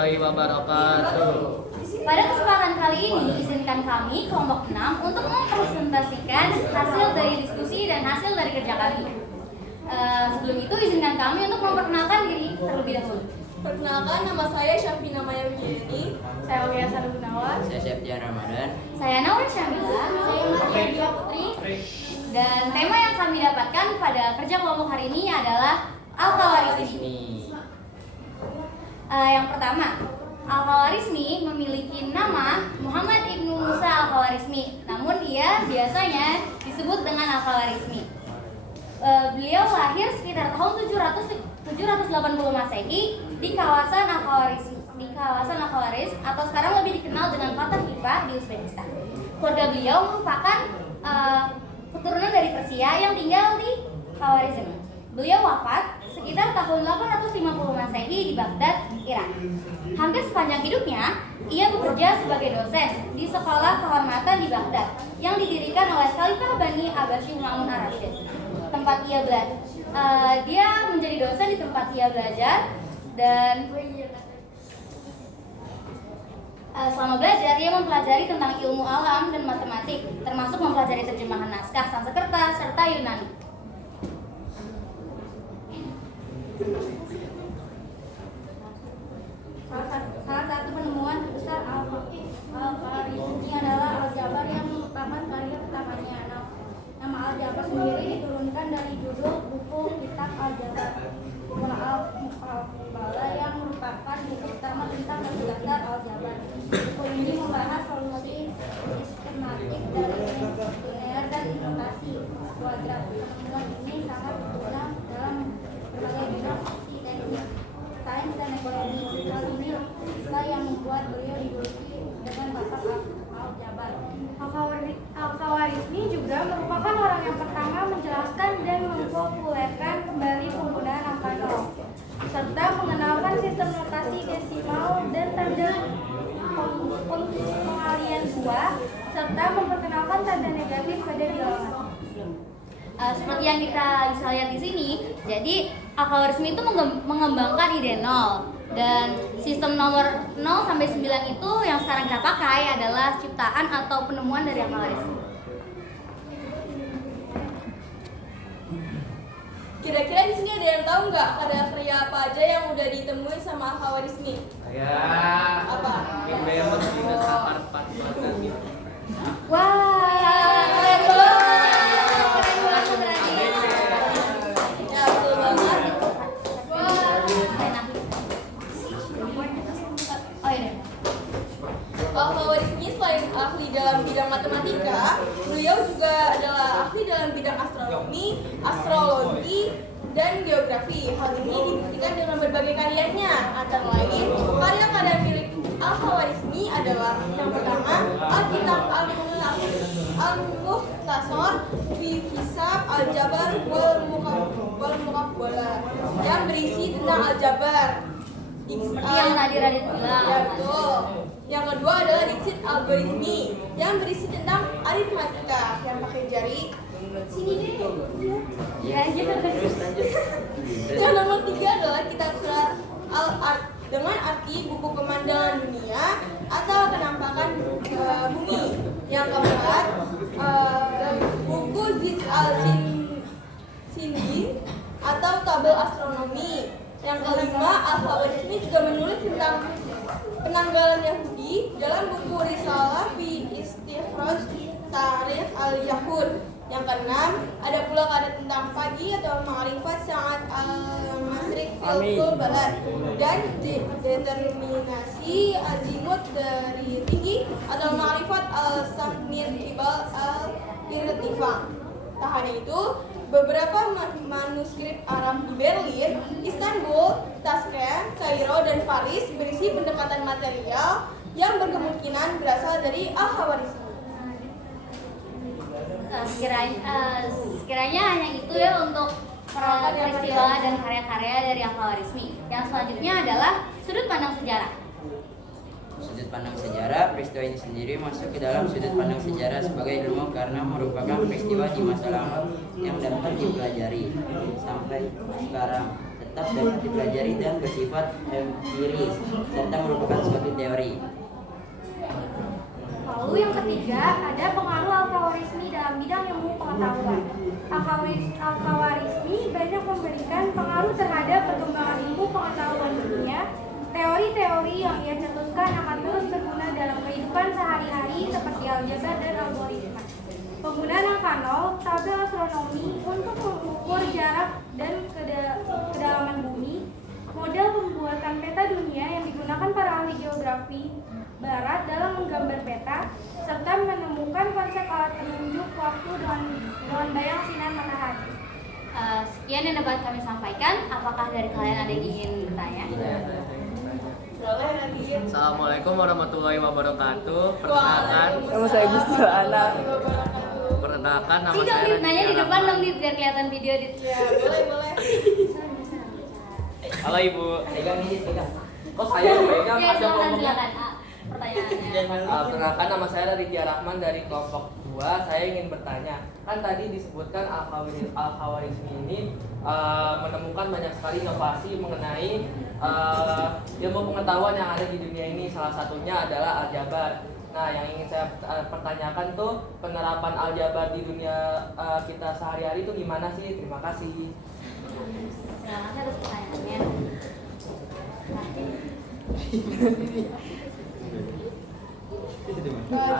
warahmatullahi wabarakatuh. Pada kesempatan kali ini, izinkan kami kelompok 6 untuk mempresentasikan hasil dari diskusi dan hasil dari kerja kami. Sebelum itu, izinkan kami untuk memperkenalkan diri terlebih dahulu. Perkenalkan, nama saya Syafina Maya Wijayani. Saya Wia Sadu Gunawan. Saya Septian Ramadan. Saya Naura Syamila. Saya Maria Putri. Dan tema yang kami dapatkan pada kerja kelompok hari ini adalah Al-Khawarizmi. Yang pertama, Al-Khawarizmi memiliki nama Muhammad Ibnu Musa Al-Khawarizmi, namun ia biasanya disebut dengan Al-Khawarizmi. Beliau lahir sekitar tahun 780 Masehi di kawasan Al-Khawariz atau sekarang lebih dikenal dengan Fatah Hifah di Uzbekistan. Keluarga beliau merupakan keturunan dari Persia yang tinggal di Khawarizm. Beliau wafat sekitar tahun 850 Masehi di Baghdad, Irak. Hampir sepanjang hidupnya, ia bekerja sebagai dosen di sekolah kehormatan di Baghdad yang didirikan oleh Khalifah Bani Abbasiyyin Ma'mun ar-Rasyid. Tempat ia belajar, dia menjadi dosen di tempat ia belajar dan selama belajar ia mempelajari tentang ilmu alam dan matematik, termasuk mempelajari terjemahan naskah Sanskerta serta Yunani. Salah satu penemuan terbesar Al-Khawarizmi adalah Al-Jabar yang merupakan karya pertamanya. Nama Al-Jabar sendiri diturunkan dari judul buku kitab Al-Jabar Al-Muqabala yang merupakan buku pertama tentang dasar Al-Jabar. Buku ini membahas solusi sistematik dari linear dan notasi kuadrat. Penemuan ini sangat berguna dalam berbagai bidang seperti teknik, sains dan ekonomi. Hal ini lah yang membuat beliau dijuluki dengan bapak Al-Jabar. Al-Khawarizmi juga merupakan orang yang pertama menjelaskan dan mempopulerkan kembali penggunaan angka nol, serta mengenalkan sistem notasi desimal dan tanda pengalian buah, serta memperkenalkan tanda negatif pada bilangan. Seperti yang kita bisa lihat di sini, jadi Al-Khawarizmi itu mengembangkan ide nol. Dan sistem nomor 0 sampai 9 itu yang sekarang kita pakai adalah ciptaan atau penemuan dari Al-Khawarizmi. Kira-kira di sini ada yang tahu nggak karya-karya apa aja yang udah ditemuin sama Al-Khawarizmi? Apa? Bebas dengan part-part gitu. Wah, keren banget berarti. Ya, betul banget. Al-Khawarizmi selain ahli dalam bidang matematika, beliau juga adalah ahli dalam bidang astronomi, astrologi, dan geografi. Hal ini dibuktikan dengan berbagai karyanya. Antara lain, karya-karya milik Al-Khawarizmi adalah yang pertama, Al-Kitab Al-Mukhtasar fi Hisab Al-Jabar wal Muqabbalah yang berisi tentang Al-Jabar. Seperti yang tadi Radit bilang. Ya, betul. Yang kedua adalah Diksit Algoritmi yang berisi tentang aritmatika yang pakai jari. Sini deh. Ya, Terus lanjut. Yang nomor 3 adalah kitab surat Al-Ard dengan arti buku pemandangan dunia atau penampakan bumi. Yang keempat, buku Zid al-Sindin atau tabel astronomi. Yang kelima, Al-Khawarizmi juga menulis tentang penanggalan Yahudi dalam buku Risalah fi Istikhraj Tarikh al-Yahud. Yang keenam, ada pula karya tentang pagi atau ma'rifat saat al-masrik fil balad dan determinasi azimut dari tinggi atau ma'rifat al-sahmir kibal al-irtifah. Tak hanya itu, beberapa manuskrip Arab di Berlin, Istanbul, Tashkent, Kairo, dan Paris berisi pendekatan material yang berkemungkinan berasal dari Al-Khawarizmi. Sekiranya hanya itu ya untuk peristiwa dan karya-karya dari Al-Khawarizmi. Yang selanjutnya adalah sudut pandang sejarah. Sudut pandang sejarah, peristiwa ini sendiri masuk ke dalam sudut pandang sejarah sebagai ilmu karena merupakan peristiwa di masa lalu yang dapat dipelajari sampai sekarang. tetap dapat dipelajari dan bersifat empiris serta merupakan suatu teori. Lalu yang ketiga, ada pengaruh alkawarismi dalam bidang ilmu pengetahuan. Alkawarismi banyak memberikan pengaruh terhadap perkembangan ilmu pengetahuan dunia. Teori-teori yang ia cetuskan akan terus berguna dalam kehidupan sehari-hari seperti aljabar dan algoritma. Penggunaan angka nol, tabel astronomi untuk mengukur jarak dan kedalaman bumi, model pembuatan peta dunia yang digunakan para ahli geografi barat dalam menggambar peta, serta menemukan konsep alat penunjuk waktu dengan bayang sinar matahari. Sekian yang dapat kami sampaikan. Apakah dari kalian ada yang ingin bertanya? Boleh lagi. Assalamualaikum warahmatullahi wabarakatuh. Perkenalkan, Nama saya Gusti Ana. perkenalkan nama Tidak, saya Dit, nanya di Raditya depan Rahman. dong, Dit, biar kelihatan video, Dit. Ya, boleh. Halo Ibu. Pegang ini, pegang. Kok saya yang pegang? Ya, Ada silakan, ngomongnya. silakan. Pertanyaannya. Perkenalkan nama saya Raditya Rahman dari kelompok 2. Saya ingin bertanya, kan tadi disebutkan Al-Khawarizmi ini menemukan banyak sekali inovasi mengenai ilmu pengetahuan yang ada di dunia ini. Salah satunya adalah aljabar. Nah, yang ingin saya pertanyakan tuh, penerapan aljabar di dunia kita sehari-hari itu gimana sih? Terima kasih. Terima kasih atas pertanyaannya.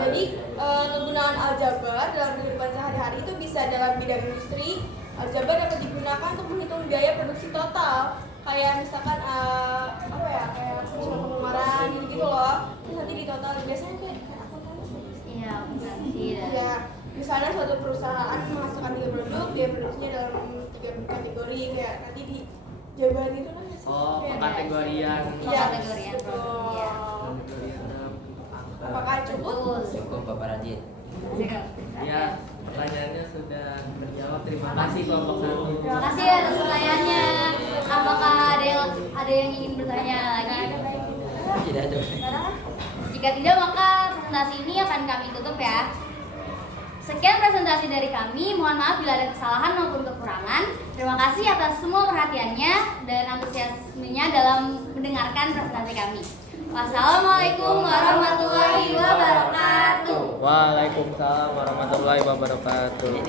Jadi penggunaan aljabar dalam kehidupan sehari-hari itu bisa dalam bidang industri. Aljabar dapat digunakan untuk menghitung biaya produksi total. Kayak misalkan kayak pengeluaran gitu loh. Terus nanti di total biasanya kayak akuntansi. Iya, akuntansi dan Ya, misalnya suatu perusahaan menghasilkan 3 produk, dia produksinya dalam 3 kategori kayak nanti di jawaban itu kan Oh, kayak- pengkategorian. Iya, Pengkategorian produk, iya. Apakah cukup? Betul. Cukup Bapak Radit. Ya, pertanyaannya sudah terjawab. Terima kasih kelompok 1. Terima kasih atas pertanyaannya. Apakah ada yang ingin bertanya lagi? Tidak ada. Jika tidak, maka presentasi ini akan kami tutup ya. Sekian presentasi dari kami. Mohon maaf bila ada kesalahan maupun kekurangan. Terima kasih atas semua perhatiannya dan antusiasmenya dalam mendengarkan presentasi kami. Wassalamualaikum warahmatullahi wabarakatuh. Waalaikumsalam warahmatullahi wabarakatuh.